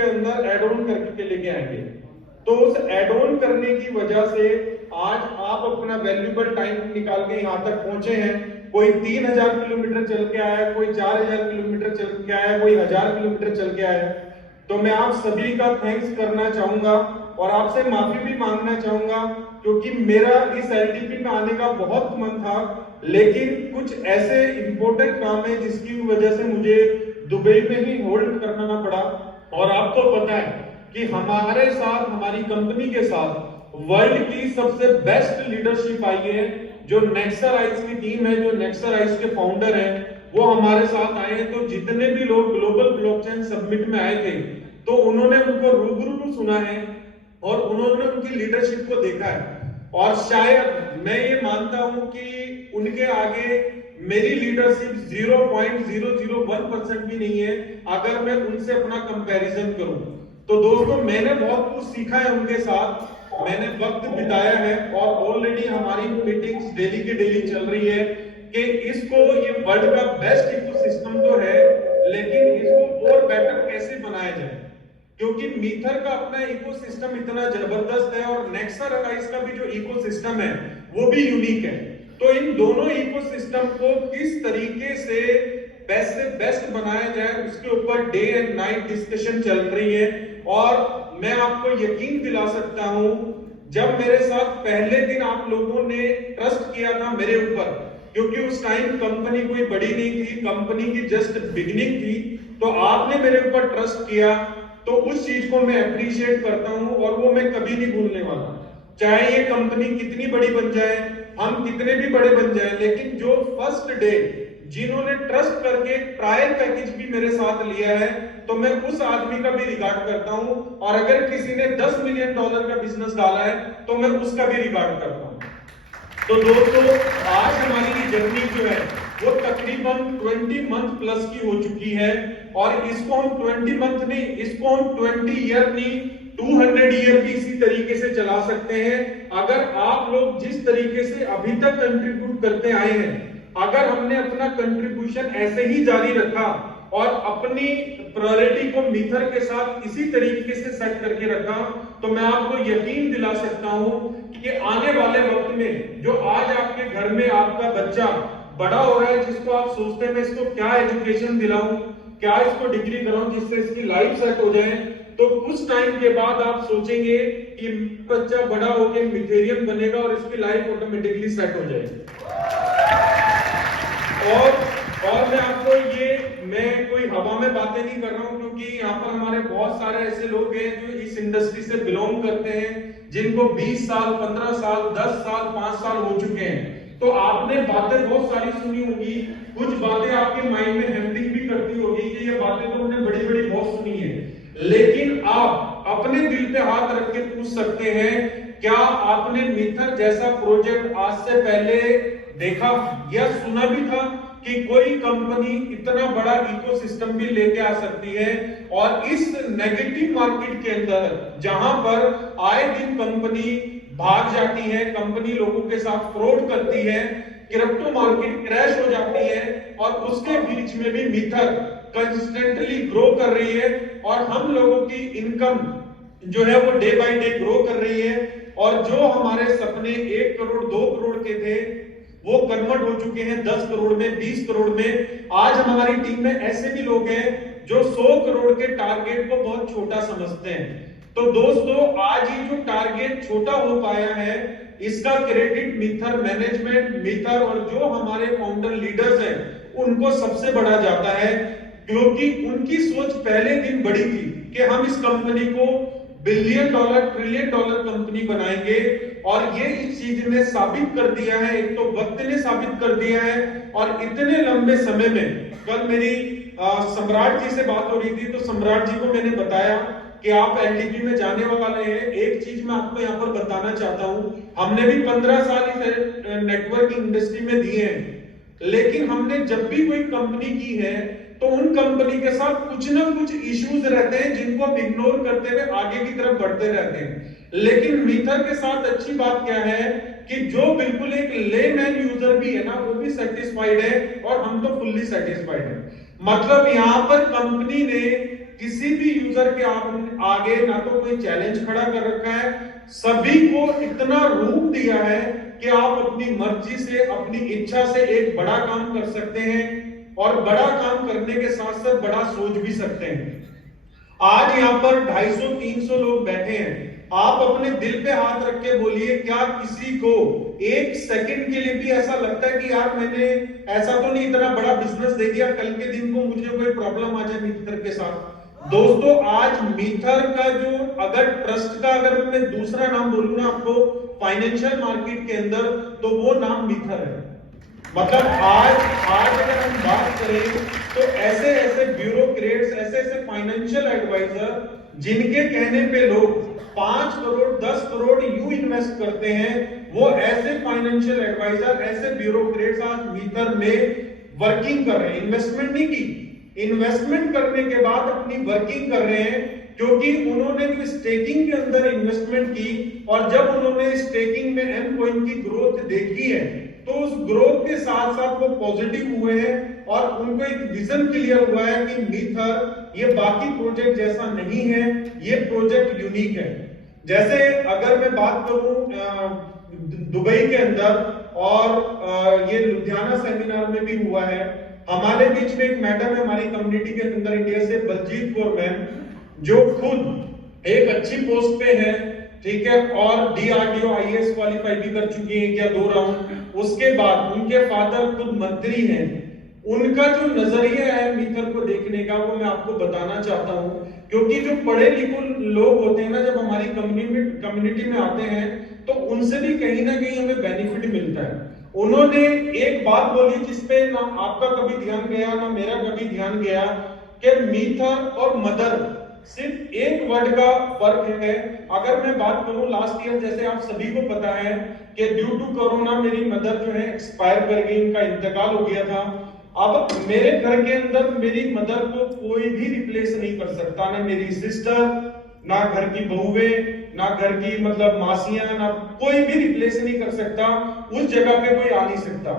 के अंदर add on करके लेके आएंगे। तो उस एड ऑन करने की वजह से आज आप अपना वैल्यूबल टाइम निकाल के यहाँ तक पहुंचे हैं। कोई 3000 किलोमीटर चल के आया, कोई 4000 किलोमीटर चल के आया, कोई 1000 किलोमीटर चल के आया। तो मैं आप सभी का थैंक्स करना चाहूंगा और आपसे माफी भी मांगना चाहूंगा, क्योंकि मेरा इस एलटीपी में आने का बहुत मन था, लेकिन कुछ ऐसे इंपॉर्टेंट काम है जिसकी वजह से मुझे दुबई में ही होल्ड करना पड़ा। और आपको पता है कि हमारे साथ, हमारी कंपनी के साथ वर्ल्ड की सबसे बेस्ट लीडरशिप आई है। जो नेक्सराइज की टीम है, जो नेक्सराइज के फाउंडर हैं, वो हमारे साथ आए हैं। तो जितने भी लोग ग्लोबल ब्लॉकचेन समिट में आए थे, तो उन्होंने उनको रूबरू सुना है और उन्होंने उनकी लीडरशिप को देखा है। और शायद मैं ये मानता हूं कि उनके आगे मेरी लीडरशिप 0.001% भी नहीं है, अगर मैं उनसे अपना कंपैरिजन करूं। तो दोस्तों, मैंने बहुत कुछ सीखा है उनके साथ, मैंने वक्त बिताया है और ऑलरेडी हमारी मीटिंग्स डेली की डेली चल रही है कि इसको, ये वर्ल्ड का बेस्ट इकोसिस्टम तो है, लेकिन इसको और बेटर कैसे बनाया जाए, क्योंकि मीथर का अपना इकोसिस्टम इतना जबरदस्त है और नेक्सराइज का भी जो इकोसिस्टम है वो भी यूनिक है। तो इन दोनों इकोसिस्टम को किस तरीके से बेस्ट बनाया जाए, उसके ऊपर डे एंड नाइट डिस्कशन चल रही है। और मैं आपको यकीन दिला सकता हूं, जब मेरे साथ पहले दिन आप लोगों ने ट्रस्ट किया था मेरे ऊपर, क्योंकि उस टाइम कंपनी कोई बड़ी नहीं थी, कंपनी की जस्ट बिगिनिंग थी, तो आपने मेरे ऊपर ट्रस्ट किया, तो उस चीज को मैं अप्रिशिएट करता हूं और वो मैं कभी नहीं भूलने वाला। चाहे ये कंपनी कितनी बड़ी बन जाए, हम कितने भी बड़े बन जाए, लेकिन जो फर्स्ट डे जिन्होंने ट्रस्ट करके ट्रायल पैकेज भी मेरे साथ लिया है, तो मैं उस आदमी का भी रिगार्ड करता हूं। और अगर किसी ने $10 मिलियन का बिजनेस डाला है, तो मैं उसका भी रिगार्ड करता हूं। तो दोस्तों, आज हमारी ये जर्नी जो है वो तकरीबन 20 मंथ प्लस की हो चुकी है। और इसको हम 20 मंथ नहीं, इसको हम 20 ईयर नहीं, 200 ईयर भी इसी तरीके से चला सकते हैं। अगर आप लोग जिस तरीके से अभी तक कंट्रीब्यूट करते आए हैं, अगर हमने अपना कंट्रीब्यूशन ऐसे ही जारी रखा और अपनी प्रायोरिटी को मीथर के साथ इसी तरीके से सेट करके रखा, तो मैं आपको यकीन दिला सकता हूं कि आने वाले वक्त में जो आज आपके घर में आपका बच्चा बड़ा हो रहा है, जिसको आप सोचते हैं मैं इसको क्या एजुकेशन दिलाऊं, क्या इसको डिग्री कराऊं जिससे इसकी लाइफ सेट हो जाए, तो कुछ टाइम के बाद आप सोचेंगे कि बच्चा बड़ा होकर मिथेरियन बनेगा और इसकी लाइफ ऑटोमेटिकली सेट हो जाएगी। और मैं आपको ये, मैं कोई हवा में बातें नहीं कर रहा हूं, क्योंकि यहाँ पर हमारे बहुत सारे ऐसे लोग हैं जो इस इंडस्ट्री से बिलोंग करते हैं, जिनको 20 साल, 15 साल, 10 साल, 5 साल हो चुके हैं। तो आपने बातें बहुत सारी सुनी होगी, कुछ बातें आपके माइंड में हैम्परिंग भी करती होगी कि ये बातें तो हमने बड़ी बड़ी बहुत सुनी है, लेकिन आप अपने दिल पे हाथ रख के पूछ सकते हैं, क्या आपने मीथर जैसा प्रोजेक्ट आज से पहले देखा या सुना भी था कि कोई कंपनी इतना बड़ा इकोसिस्टम भी लेके आ सकती है? और इस नेगेटिव मार्केट के अंदर, जहां पर आए दिन कंपनी भाग जाती है, कंपनी लोगों के साथ फ्रॉड करती है, क्रिप्टो मार्केट क्रैश हो जाती है, और उसके बीच में भी मीथर कंसिस्टेंटली ग्रो कर रही है और हम लोगों की इनकम जो है वो डे बाय डे ग्रो कर रही है। और जो हमारे सपने 1 करोड़ 2 करोड़ के थे, वो कन्वर्ट हो चुके हैं 10 करोड़ में, 20 करोड़ में। आज हमारी टीम में ऐसे भी लोग हैं जो 100 करोड़ के टारगेट को बहुत छोटा समझते हैं। तो दोस्तों, आज ये जो टारगेट छोटा हो पाया है, इसका क्रेडिट मीथर मैनेजमेंट, मीथर और जो हमारे फाउंडर लीडर्स हैं उनको सबसे बड़ा जाता है, क्योंकि उनकी सोच पहले दिन बड़ी थी कि हम इस कंपनी को $1 बिलियन $1 ट्रिलियन कंपनी बनाएंगे। और ये इस चीज ने साबित कर दिया है, एक तो वक्त ने साबित कर दिया है, और इतने लंबे समय में, कल मेरी सम्राट जी से बात हो रही थी, तो सम्राट जी को मैंने बताया कि आप एलटीपी में जाने वाले हैं। एक चीज मैं आपको यहाँ पर बताना चाहता हूँ, हमने भी 15 साल इस नेटवर्किंग इंडस्ट्री में दिए हैं, लेकिन हमने जब भी कोई कंपनी की है तो उन कंपनी के साथ कुछ ना कुछ इश्यूज रहते हैं, जिनको हम इग्नोर करते हुए आगे की तरफ बढ़ते रहते हैं। लेकिन मीथर के साथ अच्छी बात क्या है कि जो बिल्कुल एक लेमैन यूजर भी है ना, वो भी सेटिस्फाइड है और हम तो फुल्ली सेटिस्फाइड है। मतलब यहाँ पर कंपनी ने किसी भी यूजर के आगे ना तो कोई चैलेंज खड़ा कर रखा है, सभी को इतना रूप दिया है कि आप अपनी मर्जी से, अपनी इच्छा से एक बड़ा काम कर सकते हैं और बड़ा काम करने के साथ साथ बड़ा सोच भी सकते हैं। आज यहाँ पर 250-300 लोग बैठे हैं। आप अपने दिल पे हाथ रख के बोलिए, क्या किसी को एक सेकंड के लिए भी ऐसा लगता है कि यार मैंने ऐसा तो नहीं इतना बड़ा बिजनेस दे दिया, कल के दिन को मुझे कोई प्रॉब्लम आ जाए मीथर के साथ। दोस्तों, आज मीथर का जो अगर ट्रस्ट का अगर मैं दूसरा नाम बोलूं ना आपको फाइनेंशियल मार्केट के अंदर, तो वो नाम मीथर है। मतलब आज अगर हम बात करें तो ऐसे ऐसे ब्यूरोक्रेट्स, ऐसे ऐसे फाइनेंशियल एडवाइजर जिनके कहने पे लोग 5 करोड़ 10 करोड़ यूं इन्वेस्ट करते हैं, वो ऐसे फाइनेंशियल एडवाइजर, ऐसे ब्यूरोक्रेट्स आज मीथर में वर्किंग कर रहे हैं। इन्वेस्टमेंट नहीं की, इन्वेस्टमेंट करने के बाद अपनी वर्किंग कर रहे हैं, क्योंकि उन्होंने जो स्टेकिंग के अंदर इन्वेस्टमेंट की और जब उन्होंने स्टेकिंग में एम कॉइन की ग्रोथ देखी है, तो उस ग्रोथ के साथ साथ वो पॉजिटिव हुए हैं और उनको एक विजन क्लियर हुआ है कि मीथर ये बाकी प्रोजेक्ट जैसा नहीं है, ये प्रोजेक्ट यूनिक है। जैसे अगर मैं बात करूं दुबई के अंदर और ये लुधियाना सेमिनार में भी हुआ है, हमारे बीच में एक मैडम है हमारी कम्युनिटी के अंदर इंडिया से, बलजीत कौर मैम, जो खुद एक अच्छी पोस्ट पे है, ठीक है, और डीआरडीओ आईएएस क्वालिफाई भी कर चुकी हैं क्या 2 राउंड। उसके बाद उनके फादर खुद मंत्री हैं। उनका जो नजरिया है मीथर को देखने का, वो मैं आपको बताना चाहता हूं, क्योंकि जो पढ़े लिखे लोग होते हैं ना, जब हमारी कम्युनिटी में आते हैं तो उनसे भी कहीं ना कहीं हमें बेनिफिट मिलता है। उन्होंने एक बात बोली जिसपे ना आपका कभी ध्यान गया ना मेरा कभी ध्यान गया, कि मीथर और मदर सिर्फ एक वर्ड का फर्क है। अगर मैं बात करूं लास्ट ईयर, जैसे आप सभी को पता है कि ड्यू टू कोरोना मेरी मदर जो है एक्सपायर कर गई, उनका इंतकाल हो गया था। अब मेरे घर के अंदर मेरी मदर को कोई भी रिप्लेस नहीं कर सकता, ना मेरी सिस्टर, ना घर की बहुएं, ना घर की मतलब मासियां, ना कोई भी रिप्लेस नहीं कर सकता, उस जगह पे कोई आ नहीं सकता।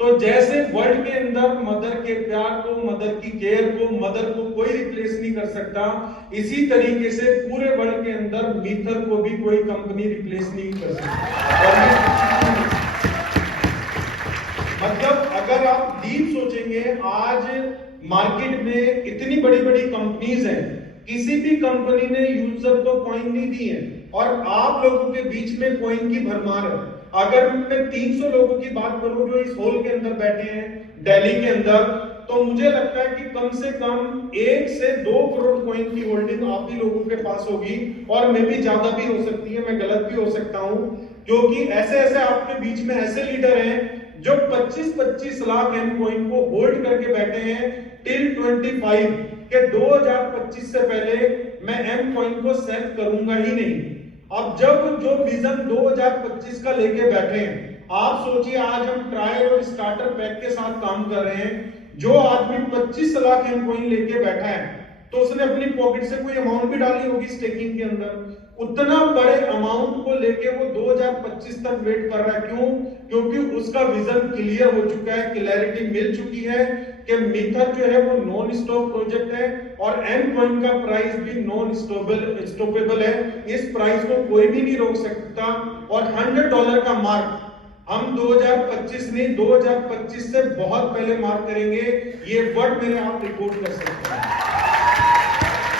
तो जैसे वर्ल्ड के अंदर मदर के प्यार को, मदर की केयर को, मदर को कोई रिप्लेस नहीं कर सकता, इसी तरीके से पूरे वर्ल्ड के अंदर मीथर को भी कोई कंपनी रिप्लेस नहीं कर सकती। मतलब अगर आप डीप सोचेंगे, आज मार्केट में इतनी बड़ी बड़ी कंपनीज हैं, किसी भी कंपनी ने यूजर को कॉइन नहीं दी है और आप लोगों के बीच में कॉइन की भरमार है। अगर मैं 300 लोगों की बात करूं जो इस हॉल के अंदर बैठे हैं दिल्ली के अंदर, तो मुझे लगता है कि कम से कम 1 से 2 करोड़ कॉइन की होल्डिंग आप ही लोगों के पास होगी, और मे भी ज्यादा भी हो सकती है, मैं गलत भी हो सकता हूं, क्योंकि ऐसे ऐसे आपके बीच में ऐसे लीडर हैं जो 25-25 लाख एम कॉइन को होल्ड करके बैठे हैं टिल 25 के 2025 से पहले मैं एम कॉइन को सेल करूंगा ही नहीं। अब जब जो विजन 2025 का लेके बैठे हैं, आप सोचिए आज हम ट्रायल और स्टार्टर पैक के साथ काम कर रहे हैं। जो आदमी 25 लाख एम कॉइन लेके बैठा है, तो उसने अपनी पॉकेट से कोई अमाउंट भी डाली होगी स्टेकिंग के अंदर। उतना बड़े अमाउंट को लेके वो 2025 तक वेट कर रहा है। क्यों? क्योंकि उसका विजन क्लियर हो चुका है, क्लैरिटी मिल चुकी है कि मीथर जो है वो नॉन स्टॉप प्रोजेक्ट है और एम कॉइन का प्राइस भी नॉन स्टॉपेबल है। इस प्राइस को कोई भी नहीं रोक सकता और $100 का मार्क हम 2025 नहीं 2025 से बहुत पहले मार्क करेंगे। ये वर्ड मेरे आप रिकॉर्ड कर सकते हैं,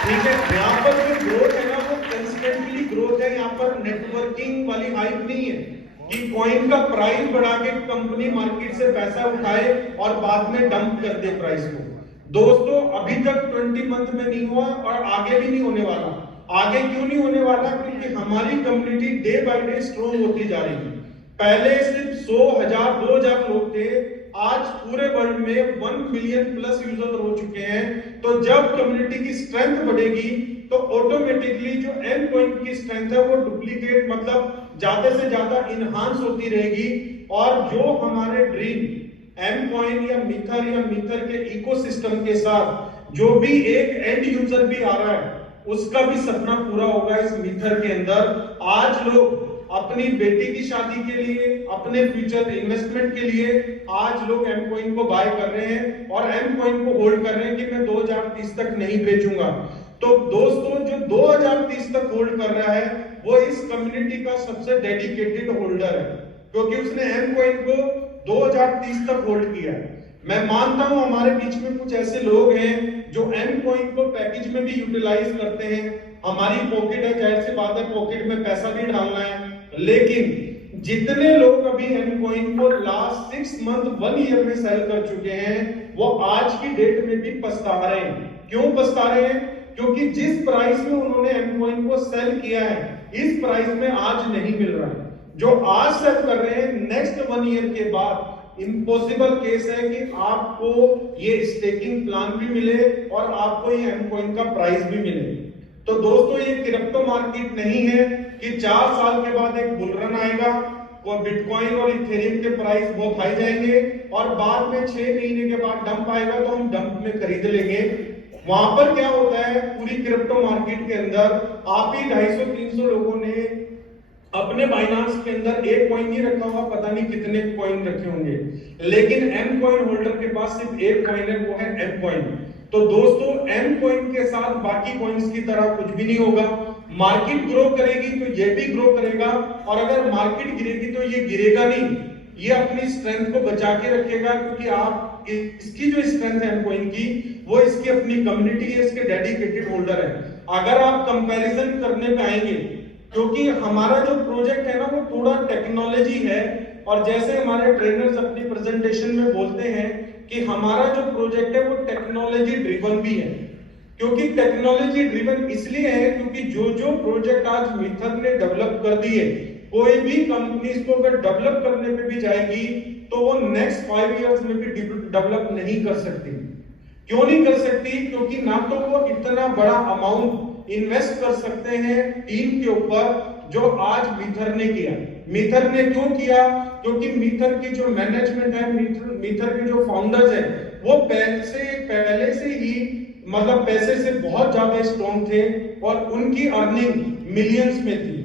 ठीक है। यहाँ पर जो ग्रोथ है ना वो कंस्टेंटली ग्रोथ है, यहाँ पर नेटवर्किंग वाली हाइप नहीं है कि कॉइन का प्राइस बढ़ा के कंपनी मार्केट से पैसा उठाए और बाद में डंप कर दे प्राइस को। दोस्तों, अभी तक 20 मंथ में नहीं हुआ और आगे भी नहीं होने वाला। आगे क्यों नहीं होने वाला? क्योंकि हमारी community day by day strong होती जा रही है। पहले सिर्फ 100,000 2,000 लोग थे, आज पूरे वर्ल्ड में 1 मिलियन प्लस यूजर हो चुके हैं। तो जब कम्युनिटी की स्ट्रेंथ बढ़ेगी तो ऑटोमेटिकली जो एम कॉइन की स्ट्रेंथ है वो डुप्लीकेट मतलब ज्यादा से ज्यादा इनहांस होती रहेगी और जो हमारे ड्रीम एम कॉइन या मीथर के इकोसिस्टम के साथ जो भी एक एंड यूजर भी आ रहा है उसका भी सपना पूरा होगा इस मीथर के अंदर। आज लोग अपनी बेटी की शादी के लिए, अपने फ्यूचर इन्वेस्टमेंट के लिए आज लोग एम कॉइन को बाय कर रहे हैं और एम कॉइन को होल्ड कर रहे हैं कि मैं 2030 तक नहीं बेचूंगा। तो दोस्तों जो 2030 तक होल्ड कर रहा है वो इस कम्युनिटी का सबसे डेडिकेटेड होल्डर है, क्योंकि उसने एम कॉइन को 2030 तक होल्ड किया है। मैं मानता हूं हमारे बीच में कुछ ऐसे लोग हैं जो एम कॉइन को पैकेज में भी यूटिलाइज करते हैं। हमारी पॉकेट है, जाहिर सी बात है पॉकेट में पैसा भी डालना है, लेकिन जितने लोग अभी एम कॉइन को लास्ट 6 मंथ 1 ईयर में सेल कर चुके हैं वो आज की डेट में भी पछता रहे हैं। क्यों पछता रहे हैं? क्योंकि जिस प्राइस में उन्होंने एम कॉइन को सेल किया है इस प्राइस में आज नहीं मिल रहा है। जो आज सेल कर रहे हैं नेक्स्ट 1 ईयर के बाद इम्पॉसिबल केस है कि आपको ये स्टेकिंग प्लान भी मिले और आपको ये एम कॉइन का प्राइस भी मिले। तो दोस्तों ये क्रिप्टो मार्केट नहीं है कि 4 साल के बाद एक बुल रन आएगा, बिटकॉइन और इथेरियम के प्राइस बहुत हाई जाएंगे और बाद में 6 महीने के बाद डंप आएगा तो हम डंप में खरीद लेंगे। वहां पर क्या होता है, पूरी क्रिप्टो मार्केट के अंदर आप ही 250-300 लोगों ने अपने बाइनांस के अंदर एक कॉइन नहीं रखा होगा, पता नहीं कितने कॉइन रखे होंगे, लेकिन एम कॉइन होल्डर के पास सिर्फ एक कॉइन है, वो है एम कॉइन। तो दोस्तों एम कॉइन के साथ बाकी कॉइन्स की तरह कुछ भी नहीं होगा। मार्केट ग्रो करेगी तो ये भी ग्रो करेगा और अगर मार्केट गिरेगी तो ये गिरेगा नहीं, ये अपनी स्ट्रेंथ को बचा के रखेगा, क्योंकि आप इसकी जो स्ट्रेंथ है एम कॉइन की वो इसकी अपनी कम्युनिटी है, इसके डेडिकेटेड होल्डर है। अगर आप कंपैरिजन करने पे आएंगे, क्योंकि हमारा जो प्रोजेक्ट है ना वो थोड़ा टेक्नोलॉजी है और जैसे हमारे ट्रेनर्स अपनी प्रेजेंटेशन में बोलते हैं कि हमारा जो प्रोजेक्ट है वो टेक्नोलॉजी ड्रिवन भी है। क्योंकि टेक्नोलॉजी ड्रिवन इसलिए है क्योंकि जो जो प्रोजेक्ट आज मिथर ने डेवलप कर दिए, कोई भी कंपनी इसको अगर डेवलप करने पे भी जाएगी तो वो नेक्स्ट 5 इयर्स में भी डेवलप नहीं कर सकती। क्यों नहीं कर सकती? क्योंकि ना तो वो इतना बड़ा अमाउंट इन्वेस्ट कर सकते हैं टीम के ऊपर जो आज मिथर ने किया। मिथर ने क्यों किया? क्योंकि मिथर की जो मैनेजमेंट है, मिथर के जो फाउंडर्स हैं वो पहले से ही मतलब पैसे से बहुत ज्यादा स्ट्रॉन्ग थे और उनकी अर्निंग मिलियंस में थी।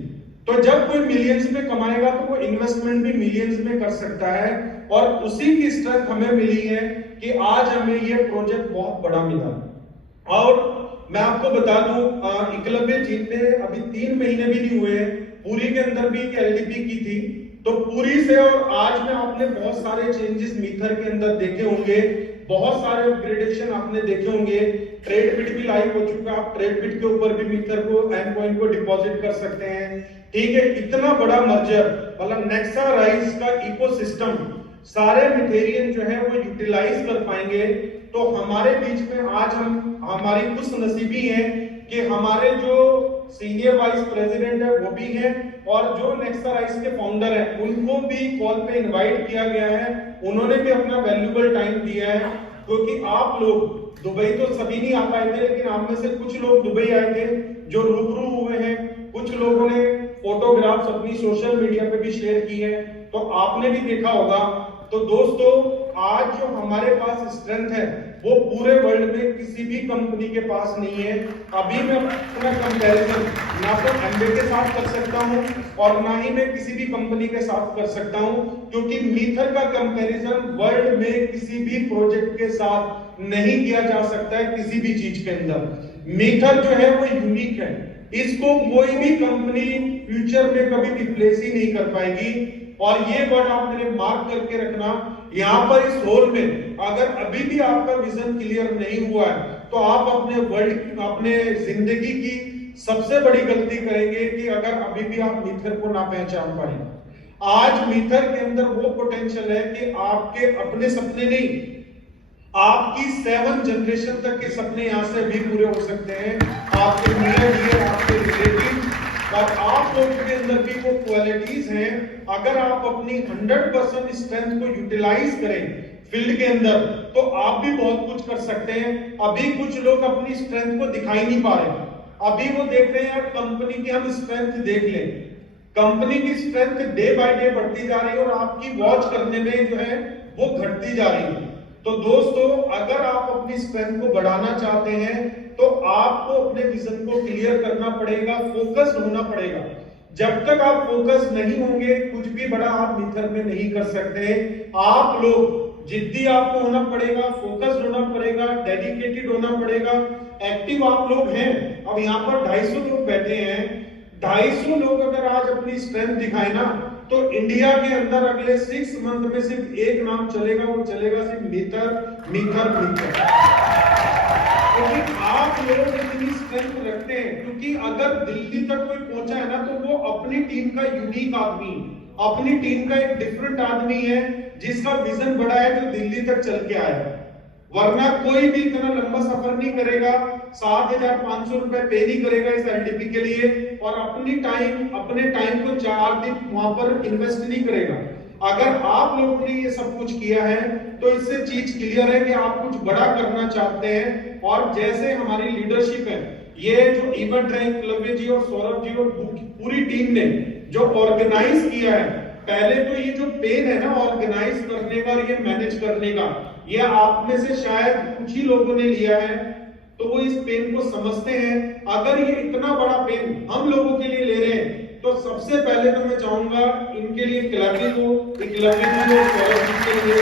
तो जब कोई मिलियंस में कमाएगा तो वो इन्वेस्टमेंट भी मिलियंस में कर सकता है और उसी की स्ट्रेंथ हमें मिली है कि आज हमें ये प्रोजेक्ट बहुत बड़ा मिला। और मैं आपको बता दूं एकलव्य जीत ने अभी 3 महीने भी नहीं हुए, पूरी के अंदर भी एलडीपी की थी, तो पूरी से और आज में आपने बहुत सारे चेंजेस मिथर के अंदर देखे होंगे, बहुत सारे अपग्रेडेशन आपने देखे होंगे। ट्रेडबिट भी लाइव हो चुका है, आप ट्रेडबिट के ऊपर भी मिथर को एम कॉइन को डिपॉजिट कर सकते हैं। ठीक है, इतना बड़ा मर्जर मतलब नेक्सा राइज का इकोसिस्टम सारे मिथेरियन जो है वो यूटिलाइज कर पाएंगे। तो हमारे बीच में आज हमारी खुशनसीबी है कि हमारे जो सीनियर वाइस प्रेसिडेंट है वो भी हैं और जो नेक्सा राइज के फाउंडर हैं उनको भी कॉल पे इनवाइट किया गया है। उन्होंने भी अपना वैल्यूएबल टाइम दिया है, क्योंकि आप लोग दुबई तो सभी नहीं आ पाए थे, लेकिन आप में से कुछ लोग दुबई आए थे जो रूबरू हुए हैं, कुछ लोगों ने फोटोग्राफ्स अपनी सोशल मीडिया पे भी शेयर की है, तो आपने भी देखा होगा। तो दोस्तों आज जो हमारे पास स्ट्रेंथ है वो पूरे वर्ल्ड में किसी भी कंपनी के पास नहीं है। अभी मैं अपना कंपैरिजन ना तो एमबे के साथ कर सकता हूं और ना ही मैं किसी भी कंपनी के साथ कर सकता हूं, क्योंकि मिथर का कंपैरिजन वर्ल्ड में किसी भी प्रोजेक्ट के साथ नहीं किया जा सकता है। किसी भी चीज के अंदर मिथर जो है वो यूनिक है, इसको कोई भी कंपनी फ्यूचर में कभी रिप्लेस ही नहीं कर पाएगी। और ये वर्ड आप मेरे मार्क करके रखना, यहाँ पर इस होल में अगर अभी भी आपका विजन क्लियर नहीं हुआ है तो आप अपने जिंदगी की सबसे बड़ी गलती करेंगे कि अगर अभी भी आप मिथर को ना पहचान पाए। आज मिथर के अंदर वो पोटेंशियल है कि आपके अपने सपने नहीं, आपकी 7 जनरेशन तक के सपने यहां से भी पूरे हो सकते हैं। आपके नियर आपके रिलेटिव और आप लोगों के अंदर भी वो क्वालिटीज हैं। अगर आप अपनी 100% स्ट्रेंथ को यूटिलाइज करें फील्ड के अंदर तो आप भी बहुत कुछ कर सकते हैं। अभी कुछ लोग अपनी स्ट्रेंथ को दिखाई नहीं पा रहे, अभी वो देख रहे हैं यार कंपनी की हम स्ट्रेंथ देख लें। कंपनी की स्ट्रेंथ डे बाय डे बढ़ती जा रही है और आपकी वॉच करने में जो है वो घटती जा रही है। तो दोस्तों अगर आप अपनी स्ट्रेंथ को बढ़ाना चाहते हैं तो आपको अपने विजन को क्लियर करना पड़ेगा, फोकस होना पड़ेगा। जब तक आप फोकस नहीं होंगे कुछ भी बड़ा आप मिथर में नहीं कर सकते। आप लोग जिद्दी आपको होना पड़ेगा, फोकस्ड होना पड़ेगा, डेडिकेटेड होना पड़ेगा, एक्टिव आप लोग हैं। अब यहाँ पर 250 लोग बैठे हैं, 250 लोग अगर आज अपनी स्ट्रेंथ दिखाए ना, तो इंडिया के अंदर अगले 6 मंथ में सिर्फ एक नाम चलेगा, वो चलेगा सिर्फ मीथर। क्योंकि आप लोग इतनी स्ट्रेंथ रखते हैं, क्योंकि अगर दिल्ली तक कोई पहुंचा है ना, तो वो अपनी टीम का यूनिक आदमी, अपनी टीम का एक डिफरेंट आदमी है, जिसका विजन बड़ा है, जो दिल्ली तक चल के आया। वरना कोई भी इतना लंबा सफर नहीं करेगा, 7,500 रुपए पे नहीं करेगा इस एलडीपी के लिए, और अपने टाइम को 4 दिन वहां पर इन्वेस्ट नहीं करेगा। अगर आप लोगों ने ये सब कुछ किया है, तो इससे चीज क्लियर है कि आप कुछ बड़ा करना चाहते हैं। और जैसे हमारी लीडरशिप है, ये जो इवेंट है, एकलव्य जी और सौरभ जी और पूरी टीम ने जो ऑर्गेनाइज किया है, पहले तो ये जो पेन है ना ऑर्गेनाइज करने का और ये मैनेज करने का, ये आप में से शायद कुछ ही लोगों ने लिया है, तो वो इस पेन को समझते हैं। अगर ये इतना बड़ा पेन हम लोगों के लिए ले रहे हैं, तो सबसे पहले तो मैं चाहूंगा इनके लिए क्लबिंग हो, एकलव्य जी और सौरभ जी के लिए